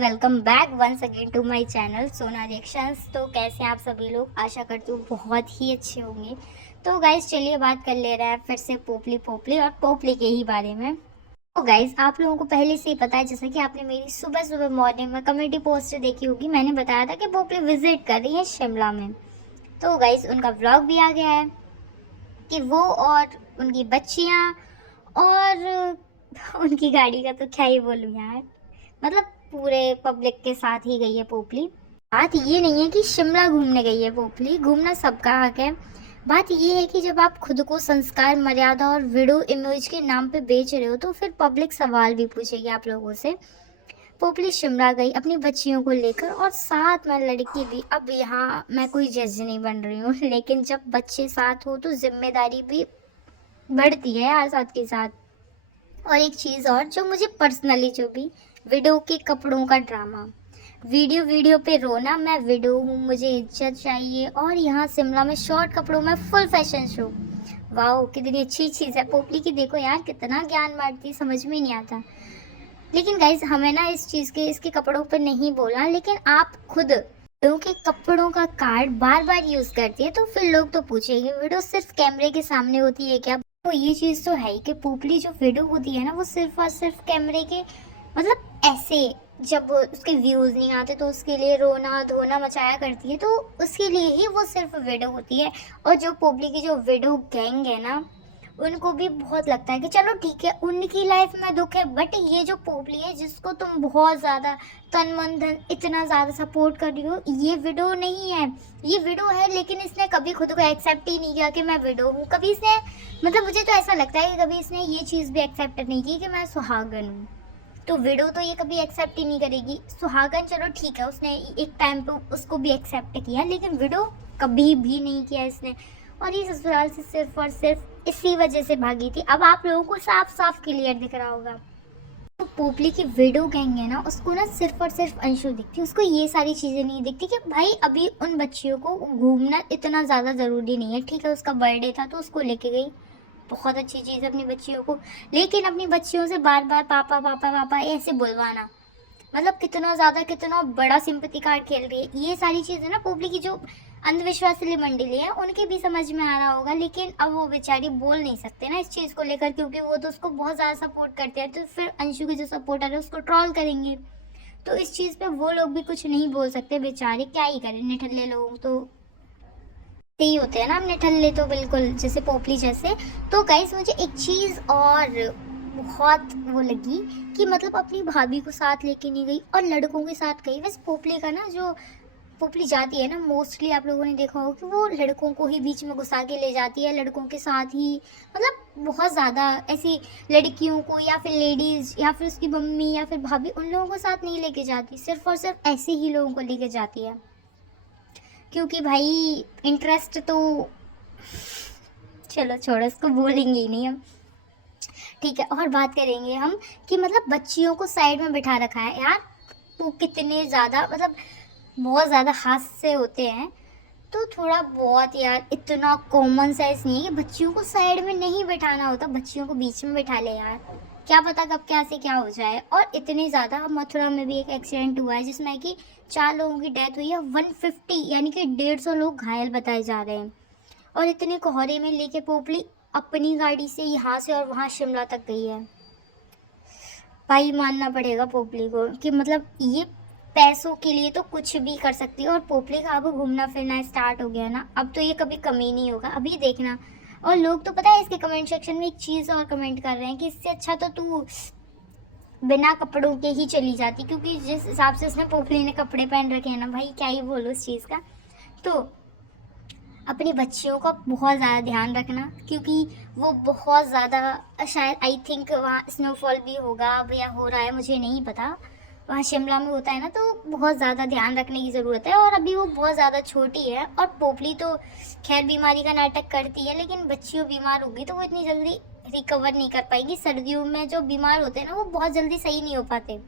Welcome back once again to my channel Sona reactions. तो कैसे हैं आप सभी लोग? आशा करती हूँ बहुत ही अच्छे होंगे। तो गाइज चलिए बात कर ले रहे हैं फिर से पोपली पोपली और पोपली के ही बारे में। तो गाइज आप लोगों को पहले से ही पता है, जैसा कि आपने मेरी सुबह सुबह मॉर्निंग में कम्युनिटी पोस्ट देखी होगी, मैंने बताया था कि पोपली विजिट कर रही है शिमला में। तो गाइज उनका व्लॉग भी आ गया है कि वो और उनकी बच्चियाँ और उनकी गाड़ी का तो क्या ही बोलूँ यार, मतलब पूरे पब्लिक के साथ ही गई है पोपली। बात ये नहीं है कि शिमला घूमने गई है पोपली, घूमना सबका हक है। बात ये है कि जब आप खुद को संस्कार, मर्यादा और वीडियो इमेज के नाम पे बेच रहे हो तो फिर पब्लिक सवाल भी पूछेगी आप लोगों से। पोपली शिमला गई अपनी बच्चियों को लेकर और साथ में लड़की भी। अब यहाँ मैं कोई जज नहीं बन रही हूँ, लेकिन जब बच्चे साथ हो तो जिम्मेदारी भी बढ़ती है यार साथ के साथ। और एक चीज़ और जो मुझे पर्सनली जो भी, वीडियो के कपड़ों का ड्रामा, वीडियो वीडियो पे रोना, मैं वीडियो हूँ मुझे इज्जत चाहिए, और यहाँ शिमला में शॉर्ट कपड़ों में फुल फैशन शो। वाह कितनी अच्छी चीज़ है पोपली की, देखो यार कितना ज्ञान बांटती, समझ में नहीं आता। लेकिन गाइज हमें ना इस चीज़ के, इसके कपड़ों पर नहीं बोला, लेकिन आप खुद वीडियो के कपड़ों का कार्ड बार बार यूज़ करती है तो फिर लोग तो पूछेंगे वीडियो सिर्फ कैमरे के सामने होती है क्या? तो ये चीज़ तो है ही कि पोपली जो वीडियो होती है ना वो सिर्फ और सिर्फ कैमरे के, मतलब ऐसे जब उसके व्यूज़ नहीं आते तो उसके लिए रोना धोना मचाया करती है, तो उसके लिए ही वो सिर्फ वीडियो होती है। और जो पोपली की जो वीडियो गैंग है ना, उनको भी बहुत लगता है कि चलो ठीक है उनकी लाइफ में दुख है, बट ये जो पोपली है जिसको तुम बहुत ज़्यादा तन मन धन इतना ज़्यादा सपोर्ट कर रही हो, ये वीडियो नहीं है। ये वीडियो है लेकिन इसने कभी खुद को एक्सेप्ट ही नहीं किया कि मैं वीडियो हूँ। कभी इसने, मतलब मुझे तो ऐसा लगता है कि कभी इसने ये चीज़ भी एक्सेप्ट नहीं की कि मैं सुहागन हूँ। तो वीडियो तो ये कभी एक्सेप्ट ही नहीं करेगी। सुहागन चलो ठीक है, उसने एक टाइम पे उसको भी एक्सेप्ट किया, लेकिन वीडियो कभी भी नहीं किया इसने। और ये ससुराल से सिर्फ और सिर्फ इसी वजह से भागी थी। अब आप लोगों को साफ साफ क्लियर दिख रहा होगा। तो पोपली की वीडियो गैंग है ना, उसको ना सिर्फ और सिर्फ अंशु दिखती, उसको ये सारी चीज़ें नहीं दिखती कि भाई अभी उन बच्चियों को घूमना इतना ज़्यादा ज़रूरी नहीं है। ठीक है उसका बर्थडे था तो उसको लेके गई, बहुत अच्छी चीज़ है अपनी बच्चियों को, लेकिन अपनी बच्चियों से बार बार पापा पापा पापा ऐसे बुलवाना, मतलब कितना ज़्यादा कितना बड़ा सिंपैथी कार्ड खेल रही है। ये सारी चीज़ें ना पोपली की जो अंधविश्वासी मंडली है उनके भी समझ में आ रहा होगा, लेकिन अब वो बेचारी बोल नहीं सकते ना इस चीज़ को लेकर, क्योंकि वो तो उसको बहुत ज़्यादा सपोर्ट करते हैं। तो फिर अंशु के जो सपोर्टर है उसको ट्रोल करेंगे, तो इस चीज़ पे वो लोग भी कुछ नहीं बोल सकते बेचारे, क्या ही करें। निठल्ले लोग तो यही होते हैं ना, हम निठल्ले तो बिल्कुल जैसे पोपली जैसे। तो गाइस मुझे एक चीज़ और बहुत वो लगी कि मतलब अपनी भाभी को साथ लेके नहीं गई और लड़कों के साथ गई। वैसे पोपली का ना, जो पोपली जाती है ना, मोस्टली आप लोगों ने देखा होगा कि वो लड़कों को ही बीच में घुसा के ले जाती है, लड़कों के साथ ही, मतलब बहुत ज़्यादा ऐसी लड़कियों को या फिर लेडीज़ या फिर उसकी मम्मी या फिर भाभी उन लोगों को साथ नहीं लेके जाती, सिर्फ और सिर्फ ऐसे ही लोगों को लेके जाती है, क्योंकि भाई इंटरेस्ट तो चलो छोड़ो, उसको बोलेंगे ही नहीं हम। ठीक है, और बात करेंगे हम कि मतलब बच्चियों को साइड में बिठा रखा है यार, वो कितने ज़्यादा, मतलब बहुत ज़्यादा हादसे होते हैं। तो थोड़ा बहुत यार इतना कॉमन सेंस नहीं है कि बच्चियों को साइड में नहीं बिठाना होता, बच्चियों को बीच में बिठा ले यार, क्या पता कब क्या से क्या हो जाए। और इतने ज़्यादा, मथुरा में भी एक एक्सीडेंट हुआ है जिसमें कि 4 लोगों की डेथ हुई है, 150 यानी कि 150 लोग घायल बताए जा रहे हैं। और इतने कोहरे में लेके पोपली अपनी गाड़ी से यहाँ से और वहाँ शिमला तक गई है। भाई मानना पड़ेगा पोपली को कि मतलब ये पैसों के लिए तो कुछ भी कर सकती है। और पोपली का अब घूमना फिरना स्टार्ट हो गया ना, अब तो ये कभी कमी नहीं होगा, अभी देखना। और लोग तो पता है इसके कमेंट सेक्शन में एक चीज़ और कमेंट कर रहे हैं कि इससे अच्छा तो तू बिना कपड़ों के ही चली जाती, क्योंकि जिस हिसाब से उसने पोपली ने कपड़े पहन रखे हैं ना, भाई क्या ही बोलो उस चीज़ का। तो अपनी बच्चियों का बहुत ज़्यादा ध्यान रखना, क्योंकि वो बहुत ज़्यादा, शायद आई थिंक वहाँ स्नोफॉल भी होगा अब या हो रहा है मुझे नहीं पता, वहाँ शिमला में होता है ना, तो बहुत ज़्यादा ध्यान रखने की ज़रूरत है। और अभी वो बहुत ज़्यादा छोटी है, और पोपली तो खैर बीमारी का नाटक करती है, लेकिन बच्चियों बीमार होगी तो वो इतनी जल्दी रिकवर नहीं कर पाएंगी। सर्दियों में जो बीमार होते हैं ना वो बहुत जल्दी सही नहीं हो पाते।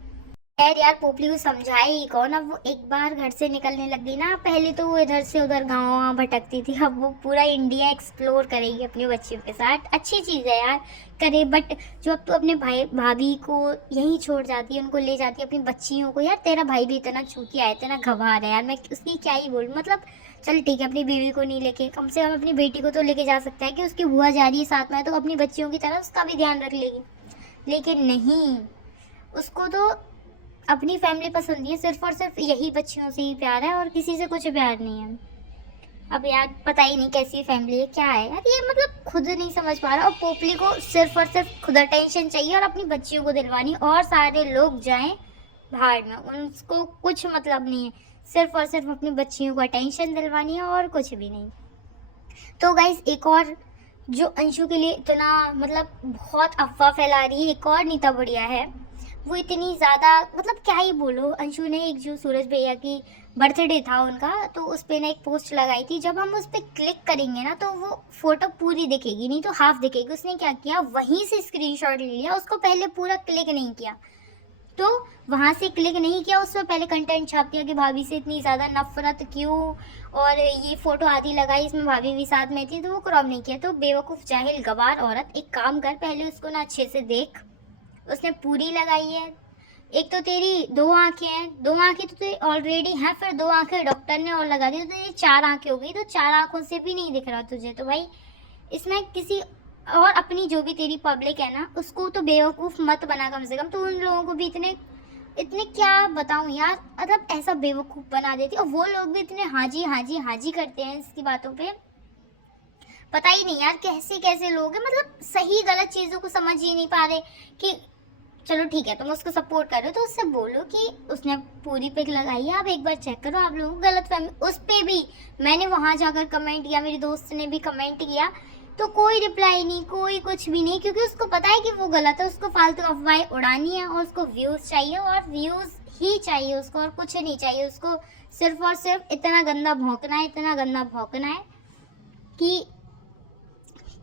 खैर यार पोपली को समझाए ही कौन, अब वो एक बार घर से निकलने लग गई ना, पहले तो वो इधर से उधर गाँव भटकती थी, अब वो पूरा इंडिया एक्सप्लोर करेगी अपनी बच्चियों के साथ। अच्छी चीज़ है यार, करे, बट जो अब तू अपने भाई भाभी को यहीं छोड़ जाती है, उनको ले जाती है अपनी बच्चियों को, यार तेरा भाई भी इतना चूतिया है, इतना गंवार है यार, मैं उसकी क्या ही बोलूँ। मतलब चल ठीक है, अपनी बीवी को नहीं लेके, कम से कम अपनी बेटी को तो लेके जा सकता है कि उसकी बुआ जा रही है साथ में, तो अपनी बच्चियों की तरह उसका भी ध्यान रख लेगी। लेकिन नहीं, उसको तो अपनी फैमिली पसंद है, सिर्फ और सिर्फ यही बच्चियों से ही प्यार है और किसी से कुछ प्यार नहीं है। अब यार पता ही नहीं कैसी फैमिली है, क्या है यार ये, मतलब खुद नहीं समझ पा रहा। और पोपली को सिर्फ और सिर्फ खुद अटेंशन चाहिए और अपनी बच्चियों को दिलवानी, और सारे लोग जाएं भाड़ में, उनको कुछ मतलब नहीं है, सिर्फ और सिर्फ अपनी बच्चियों को अटेंशन दिलवानी है और कुछ भी नहीं। तो गाइस एक और जो अंशु के लिए इतना मतलब बहुत अफवाह फैला रही है, एक और नीता बढ़िया है, वो इतनी ज़्यादा मतलब क्या ही बोलो। अंशु ने एक जो सूरज भैया की बर्थडे था उनका, तो उस पर ना एक पोस्ट लगाई थी, जब हम उस पर क्लिक करेंगे ना तो वो फोटो पूरी दिखेगी, नहीं तो हाफ दिखेगी। उसने क्या किया, वहीं से स्क्रीनशॉट ले लिया, उसको पहले पूरा क्लिक नहीं किया, तो वहाँ से क्लिक नहीं किया, उसमें पहले कंटेंट छाप दिया कि भाभी से इतनी ज़्यादा नफरत क्यों, और ये फ़ोटो आधी लगाई, इसमें भाभी भी साथ में थी, तो वो क्रॉप नहीं किया। तो बेवकूफ़ जाहिल गवार औरत, एक काम कर, पहले उसको ना अच्छे से देख, उसने पूरी लगाई है। एक तो तेरी 2 आंखें हैं, 2 आंखें तो तेरी ऑलरेडी हैं, फिर 2 आंखें डॉक्टर ने और लगा दी, तो तेरी 4 आंखें हो गई, तो 4 आंखों से भी नहीं दिख रहा तुझे, तो भाई इसमें किसी और अपनी जो भी तेरी पब्लिक है ना उसको तो बेवकूफ़ मत बना कम से कम। तो उन लोगों को भी इतने इतने क्या बताऊं यार, मतलब ऐसा बेवकूफ़ बना देती, और वो लोग भी इतने हाजी हाजी हाजी करते हैं इसकी बातों पे, पता ही नहीं यार कैसे कैसे लोग हैं, मतलब सही गलत चीज़ों को समझ ही नहीं पा रहे कि चलो ठीक है तुम उसको सपोर्ट कर रहे हो तो उससे बोलो कि उसने पूरी पिक लगाई है, आप एक बार चेक करो, आप लोगों को गलत फहमी। उस पर भी मैंने वहाँ जाकर कमेंट किया, मेरी दोस्त ने भी कमेंट किया, तो कोई रिप्लाई नहीं, कोई कुछ भी नहीं, क्योंकि उसको पता है कि वो गलत है, उसको फालतू अफवाहें उड़ानी है और उसको व्यूज़ चाहिए, और व्यूज़ ही चाहिए उसको, और कुछ नहीं चाहिए उसको। सिर्फ और सिर्फ इतना गंदा भौंकना है, इतना गंदा भौंकना है कि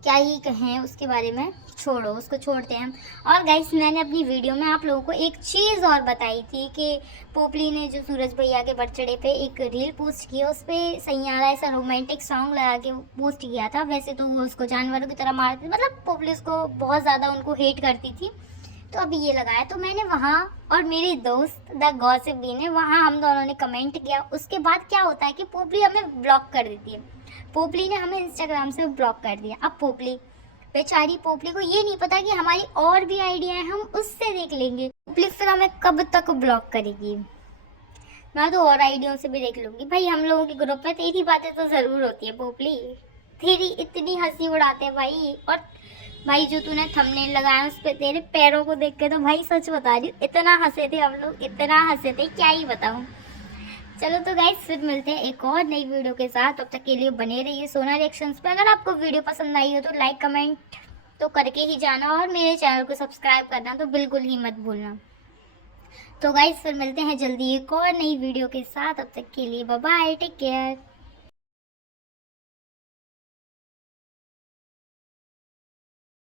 क्या ही कहें उसके बारे में, छोड़ो उसको, छोड़ते हैं हम। और गाइस मैंने अपनी वीडियो में आप लोगों को एक चीज़ और बताई थी कि पोपली ने जो सूरज भैया के बर्थडे पे एक रील पोस्ट किया, उस पर सैयारा ऐसा रोमांटिक सॉन्ग लगा के पोस्ट किया था। वैसे तो वो उसको जानवरों की तरह मारती थी, मतलब पोपली उसको बहुत ज़्यादा उनको हेट करती थी, तो अभी ये लगाया। तो मैंने वहाँ और मेरी दोस्त द गॉसिप बी ने, वहाँ हम दोनों ने कमेंट किया। उसके बाद क्या होता है कि पोपली हमें ब्लॉक कर देती है, पोपली ने हमें इंस्टाग्राम से ब्लॉक कर दिया। अब पोपली बेचारी, पोपली को ये नहीं पता कि हमारी और भी आइडिया है, हम उससे देख लेंगे। पोपली फिर हमें कब तक ब्लॉक करेगी, मैं तो और आइडियों से भी देख लूंगी। भाई हम लोगों के ग्रुप में तेरी बातें तो ज़रूर होती है पोपली, तेरी इतनी हंसी उड़ाते हैं भाई। और भाई जो तूने थंबनेल लगाया उस पर तेरे पैरों को देख के तो भाई सच बता रही हूँ, इतना हंसे थे हम लोग, इतना हंसे थे क्या ही बताऊँ। चलो तो गाइस फिर मिलते हैं एक और नई वीडियो के साथ, तब तक के लिए बने रहिए सोना रिएक्शंस पे। अगर आपको वीडियो पसंद आई हो तो लाइक कमेंट तो करके ही जाना, और मेरे चैनल को सब्सक्राइब करना तो बिल्कुल ही मत भूलना। तो गाइस फिर मिलते हैं जल्दी एक और नई वीडियो के साथ, तब तक के लिए बाय बाय, टेक केयर।